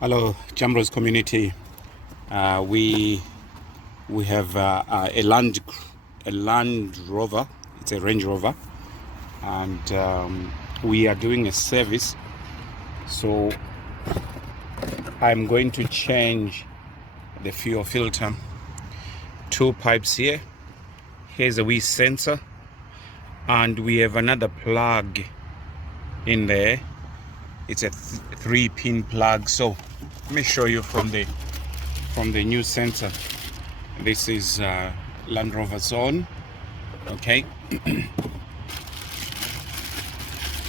Hello, Jambros community. We have a Land Rover. It's a Range Rover, and we are doing a service. So I'm going to change the fuel filter. Two pipes here. Here's a wee sensor, and we have another plug in there. It's a 3-pin plug. So let me show you from the new sensor. This is Land Rover Zone. Okay,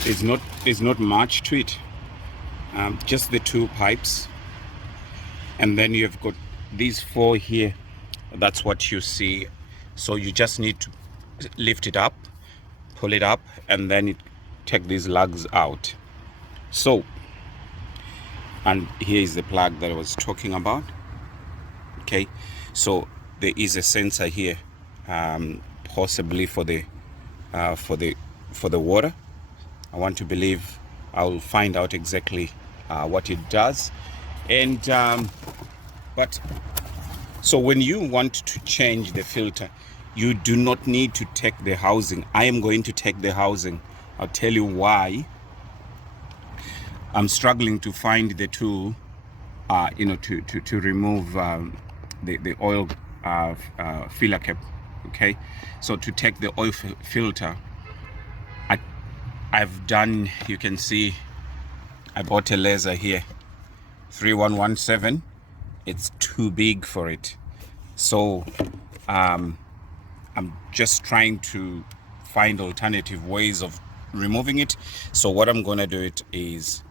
there's not much to it. Just the two pipes, and then you've got these four here. That's what you see. So you just need to lift it up, pull it up, and then take these lugs out. So, and here is the plug that I was talking about. Okay, so there is a sensor here, possibly for the water. I want to believe I'll find out exactly what it does. And but so when you want to change the filter, you do not need to take the housing. I am going to take the housing. I'll tell you why. I'm struggling to find the tool, to remove the oil filler cap. Okay, so to take the oil filter, I've done. You can see, I bought a laser here, 3117. It's too big for it, so I'm just trying to find alternative ways of removing it. So what I'm gonna do it is,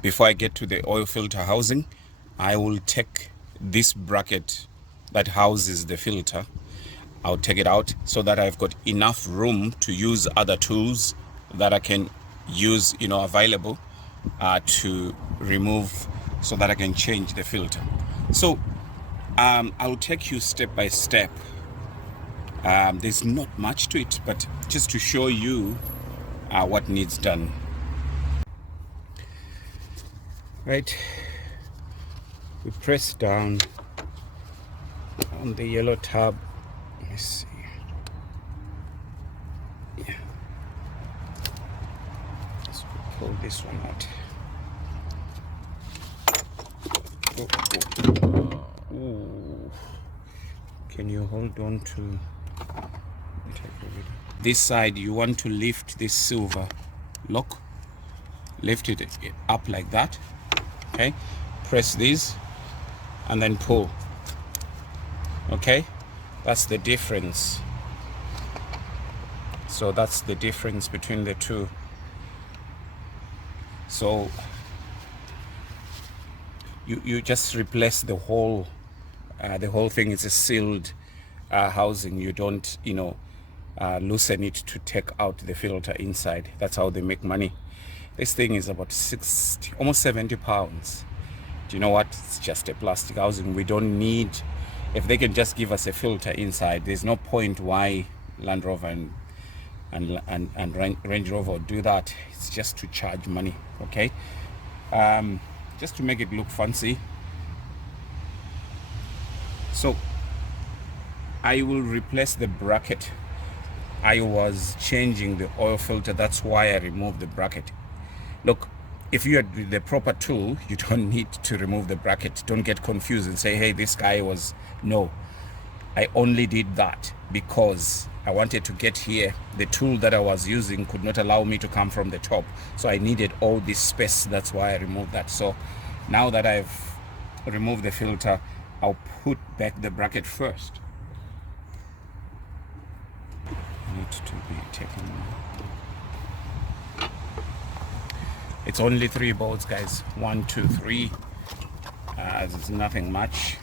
before I get to the oil filter housing, I will take this bracket that houses the filter. I'll take it out so that I've got enough room to use other tools that I can use, available to remove, so that I can change the filter. So I'll take you step by step. There's not much to it, but just to show you what needs done. Right, we press down on the yellow tab. Let's see. Yeah, let's pull this one out. Ooh. Can you hold on to this side? You want to lift this silver lock, lift it up like that. Okay, press these and then pull. Okay, that's the difference. So that's the difference between the two. So you just replace the whole thing. Is a sealed housing. You don't loosen it to take out the filter inside. That's how they make money. This thing is about 60, almost 70 pounds. Do you know what? It's just a plastic housing. We don't need, if they can just give us a filter inside, there's no point why Land Rover and Range Rover do that. It's just to charge money. Okay, just to make it look fancy. So I will replace the bracket. I was changing the oil filter, that's why I removed the bracket. Look, if you had the proper tool, you don't need to remove the bracket. Don't get confused and say, hey, this guy was... No, I only did that because I wanted to get here. The tool that I was using could not allow me to come from the top, so I needed all this space. That's why I removed that. So now that I've removed the filter, I'll put back the bracket first. Need to be taken. It's only 3 bolts, guys. 1, 2, 3. There's nothing much.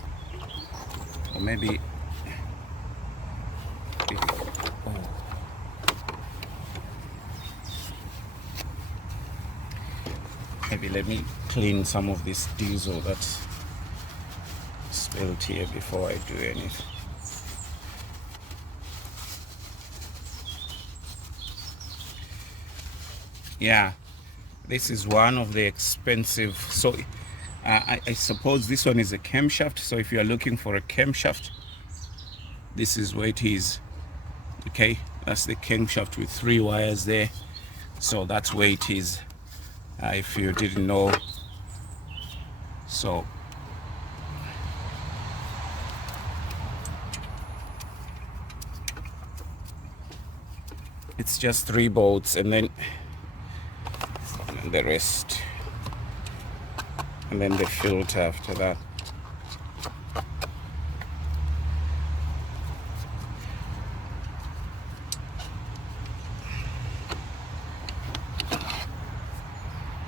Or maybe maybe let me clean some of this diesel that's spilled here before I do anything. Yeah, this is one of the expensive. So I suppose this one is a camshaft, so if you are looking for a camshaft, this is where it is. Okay, that's the camshaft with 3 wires there, so that's where it is, if you didn't know. So it's just 3 bolts, and then the rest, and then the filter after that.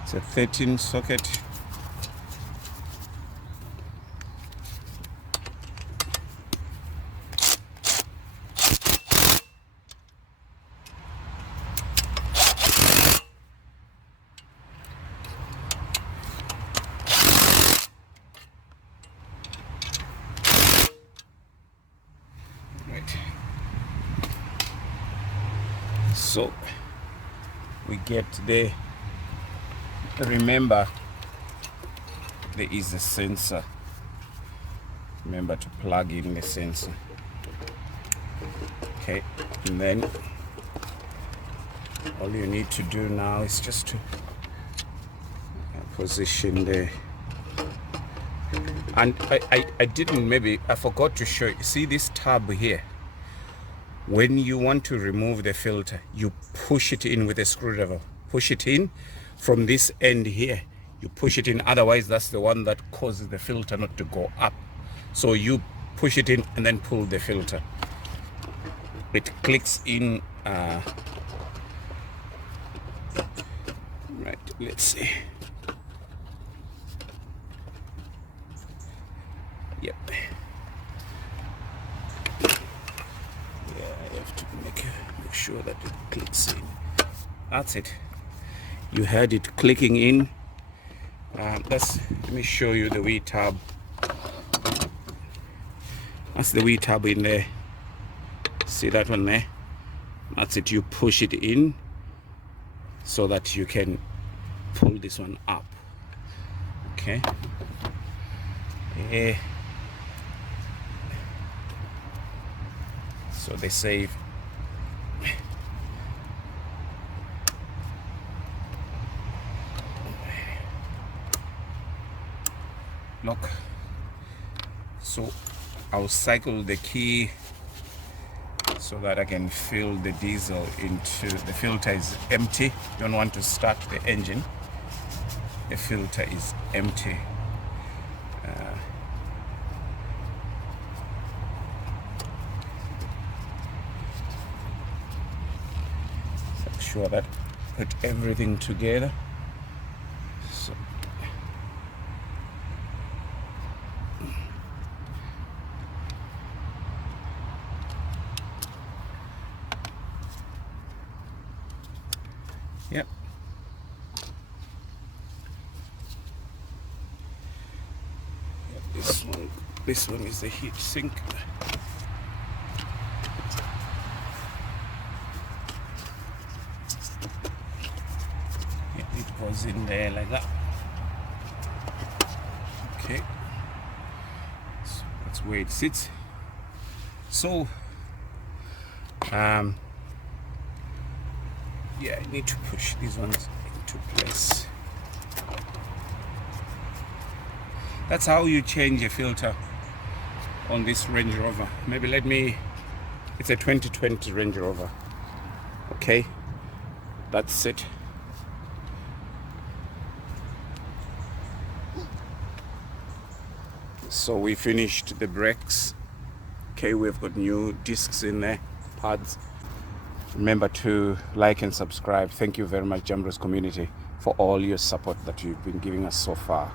It's a 13 socket. So we get there. Remember, there is a sensor. Remember to plug in the sensor. Okay, and then all you need to do now is just to position there. And I didn't, maybe I forgot to show you. See this tab here? When you want to remove the filter, you push it in with a screwdriver. Push it in from this end here. You push it in, otherwise that's the one that causes the filter not to go up. So you push it in and then pull the filter. It clicks in. Right, let's see. Yep. I have to make sure that it clicks in. That's it. You heard it clicking in. Let me show you the wee tab. That's the wee tab in there. See that one there? That's it. You push it in so that you can pull this one up. Okay. So they save. Look, so I'll cycle the key so that I can fill the diesel into, the filter is empty. Don't want to start the engine. The filter is empty. Make sure that put everything together. So yep. This one is the heat sink. Yeah, it goes in there like that. Okay, so that's where it sits. So yeah, I need to push these ones into place. That's how you change a filter on this Range Rover. Maybe it's a 2020 Range Rover. Okay, that's it. So we finished the brakes. Okay, we've got new discs in there, pads. Remember to like and subscribe. Thank you very much, Jambros community, for all your support that you've been giving us so far.